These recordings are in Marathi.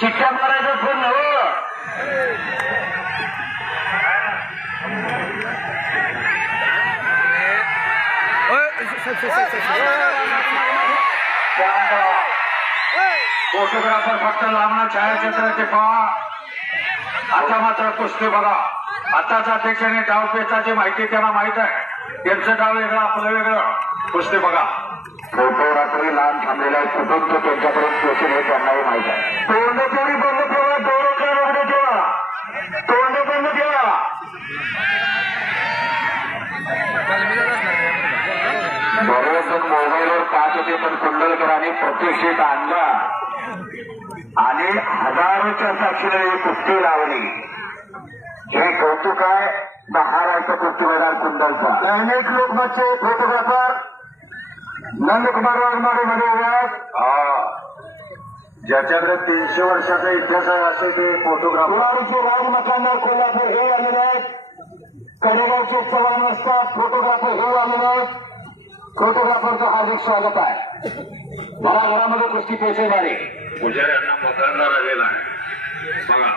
शिक्षा मारायचं फोन नव्ह फोटोग्राफर फक्त लांबणं छायाचित्राचे पहा. आता मात्र कुस्ती बघा. आताच्या अध्यक्षाने डाव पेचाची माहिती त्यांना माहित आहे. त्यांचं डाव वेगळं आपलं वेगळं. कुस्ती बघा. फोटोग्राफरी लांब थांबलेला कुठून तो त्यांच्यापर्यंत पोहोचेल हे त्यांनाही माहित आहे. तोंड तरी बंद ठेवा. डोळे ठेवा. तोंड बंद ठेवा. बरेच जण मोबाईलवर पाहत होते पण कुंडलकरांनी प्रत्यक्षित आणला आणि हजारोच्या साक्षीने ही कुस्ती लावली. हे कौतुक आहे महाराष्ट्र कुस्ती मैदान कुंडलचा. अनेक लोक बच्चे फोटोग्राफर नंदकुमार वाघमारेमध्ये उभ्यात. ज्याच्याकडे 300 वर्षाचा इतिहास आहे असे ते फोटोग्राफर. राजमकांना कोल्हापूर हे आलेले आहेत. कडेगावचे चव्हाण असतात. फोटोग्राफर हे आलेले आहेत. फोटोग्राफरचं हार्दिक स्वागत आहे. मला घरामध्ये कुस्ती पेशेदारी पुजाऱ्यांना पकडणार आलेला आहे. बघा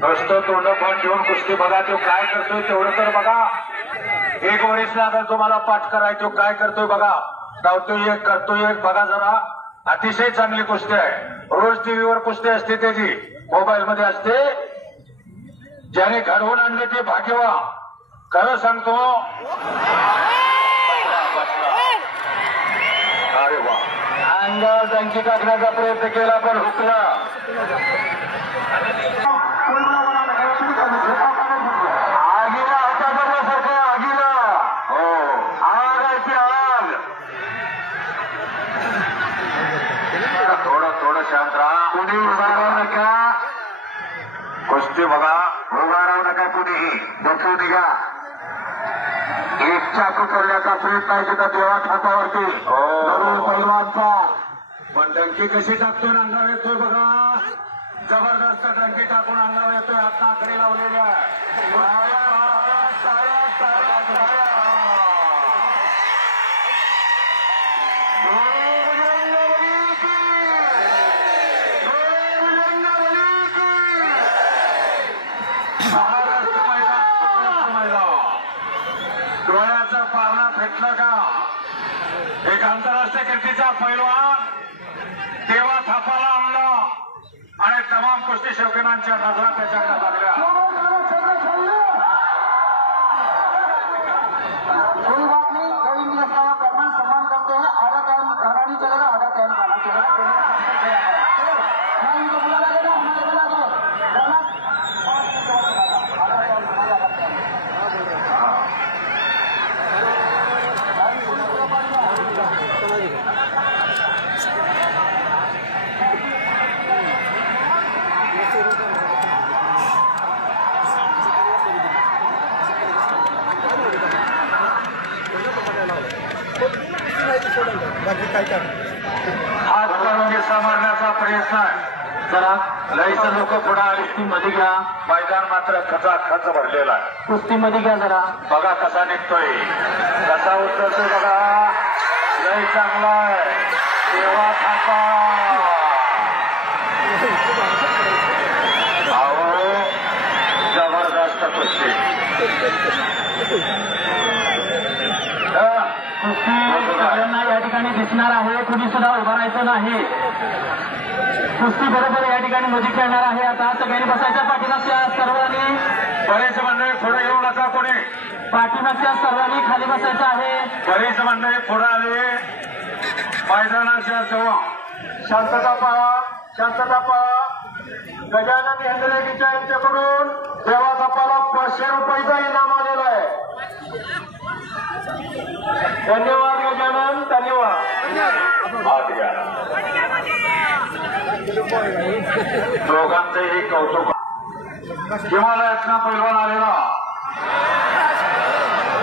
नुसतं तोंड पण ठेवून कुस्ती बघा. तो काय करतोय तेवढं तर बघा. एक वरीस लागेल तुम्हाला पाठ कराय. तो काय करतोय बघा. धावतोय एक करतोय एक बघा जरा. अतिशय चांगली कुस्ती आहे. रोज टीव्हीवर कुस्ती असते त्याची मोबाईल मध्ये असते. ज्याने घडवून आणले ते भाग्यवा. खरं सांगतो. अरे वा. अंगावर डंकी टाकण्याचा प्रयत्न केला पण हुकला. आगीला हाता धरल्यासारखं आगीला. हो आग आहे ती आग. थोडं शांत राहा. कुणी उभा राहू नका. कुस्ती बघा. उभा राहू नका कुणीही. बसून निघा. एक चाकू करण्याचा प्रयत्न आहे तिथं देवा खातावरती पैलवानचा. पण डंकी कशी टाकतोय अंगावर येतोय बघा. जबरदस्त डंकी टाकून अंगावर येतोय. हात नाकडे लावलेल्या. महाराष्ट्र मैदान डोळ्याचा पारणा फेटलं का. एक आंतरराष्ट्रीय कीर्तीचा पैलवान देवा थापाला आणला आणि तमाम कुस्ती शौकीनांच्या नजरा त्याच्याकडे लागल्या. कोई बात नहीं. गरीब का प्रमाण सम्मान करते हैं. आधा टाइम खाना नहीं चलेगा. आधा टाइम खाना चलेगा. हात करून मारण्याचा प्रयत्न आहे. जरा लईचं लोक पुढे आली. कुस्तीमध्ये घ्या. मैदान मात्र खच भरलेला आहे. कुस्तीमध्ये घ्या जरा. बघा कसा निघतोय. कसा उतरतोय बघा. लई चांगला आहे. देवा थापा. अहो जबरदस्त कुस्ती. कुस्ती सगळ्यांना या ठिकाणी दिसणार आहे. कुणी सुद्धा उभं राहायचं नाही. कुस्ती बरोबर या ठिकाणी मध्ये खेळणार आहे. आता सगळ्यांनी बसायच्या. पाठीमागच्या सर्वांनी बरेच मंडळी पुढे येऊ नका. कोणी पाठीमागच्या सर्वांनी खाली बसायचं आहे. बरेच मंडळी पुढे आले. मैदानाच्या जवळ शांतता पाळा. शांतता पाळा. गजानन हेंद्रेच्या यांच्याकडून देवा थापाला 500 रुपयाचा इनाम आलेला आहे. धन्यवाद गजानन. धन्यवाद. दोघांचंही कौतुक. हिमालयातला पैलवान आलेला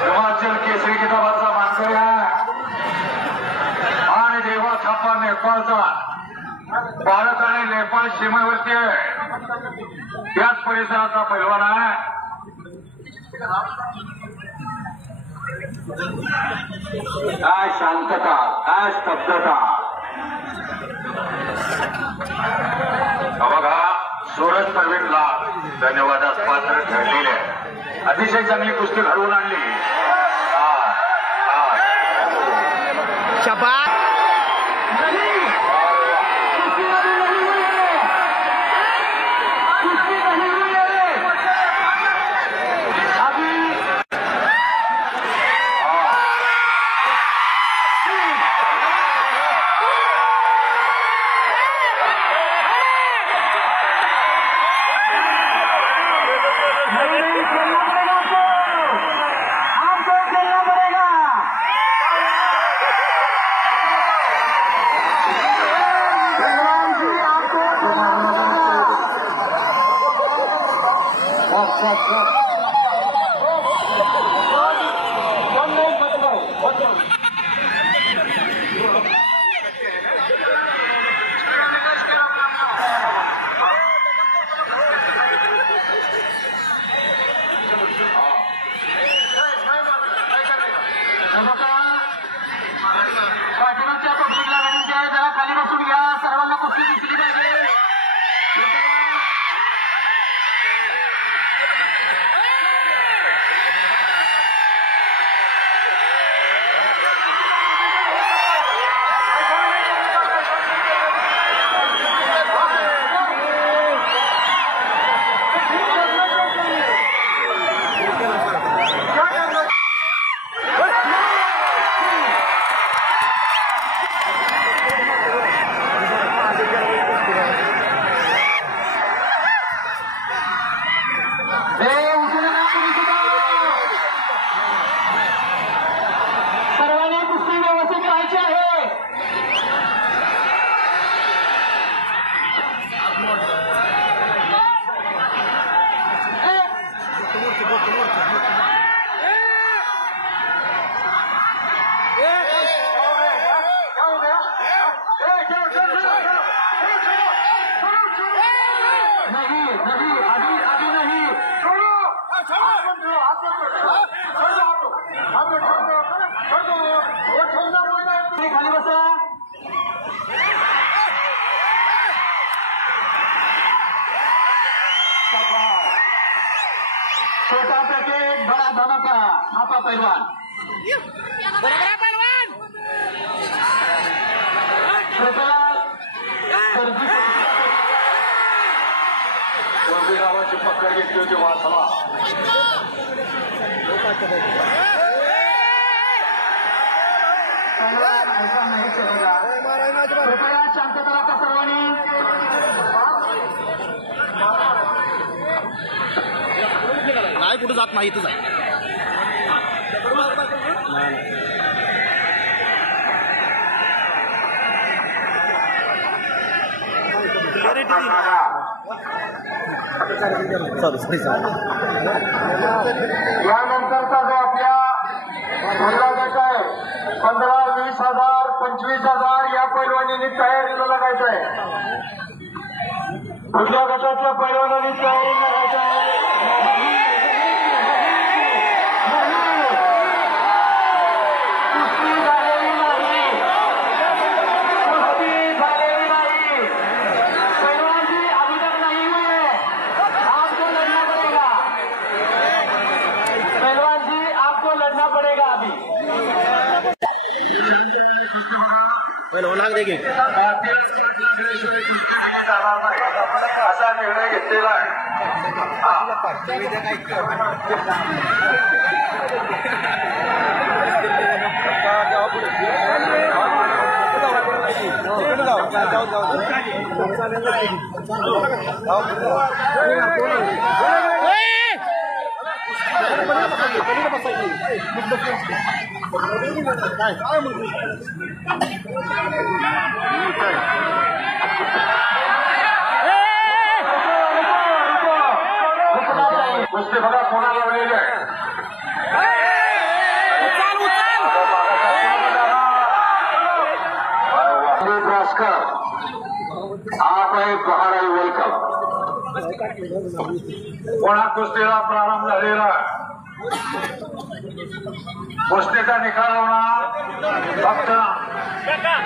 हिमाचल केसरी किताबाचा मानकरी आहे आणि देवा थापा नेपाळचा. भारत आणि नेपाळ सीमेवरती आहे. त्याच परिसराचा पैलवान आहे. काय शांतता. काय स्तब्धता. बघा सूरज प्रवीणला धन्यवादास पात्र ठरलेले अतिशय चांगली कुस्ती घडवून आणली. पाठीमागच्या पब्लिकला विनंती आहे, जरा खाली बसून घ्या. सर्वांना कुस्ती दिसली पाहिजे. सर्वांनी कुस्ती व्यवस्थित करायची आहे. खाली बसा. छोटा पॅकेट बडा धमाका. आपा पैलवान गावाची पकड घेतली होती वाचवा. ऐसा नाही चलेगा. कृपया शांतता राखा सर्वांनी. नाही कुठं जात नाही, इथंच आहे. यानंतरचा जो आपल्या धरला गट आहे 15, 20,000, 25,000 या पैलवानींनी तयारीला लागायचं आहे. पुढल्या गटाच्या पैलवानांनी तयारी लागायचं आहे. कुस्ती झालेली नाही. पैलवान जी अभी तक नहीं हुए. आपको लड़ना पड़ेगा. पहलवान जी आपको लड़ना पड़ेगा अभी. असा निर्णय घेतलेला आहे. कुस्ती बघा कोणाला लावलेली आहे. आप आहे बहाराई वेलकम. कोणा कुस्तीला प्रारंभ झालेला कुस्तीचा निकाल होणार फक्त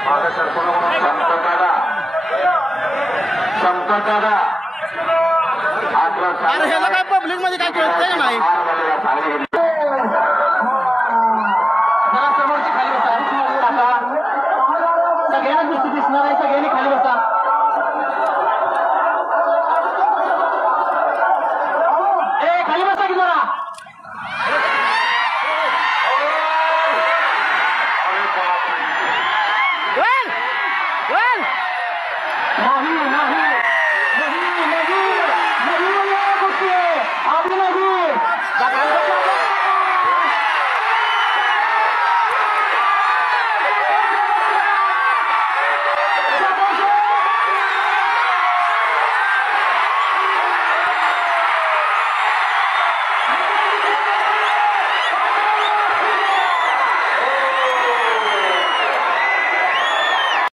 मागे सरपण शांतता संपतदादा अरे ह्याला काय पब्लिक मध्ये काय कळतंय का नाही? जरा समोरची खाली बसा आता सगळ्यांना दृष्टी दिसणार आहे सगळ्यांनी खाली बसा खाली बसा की जरा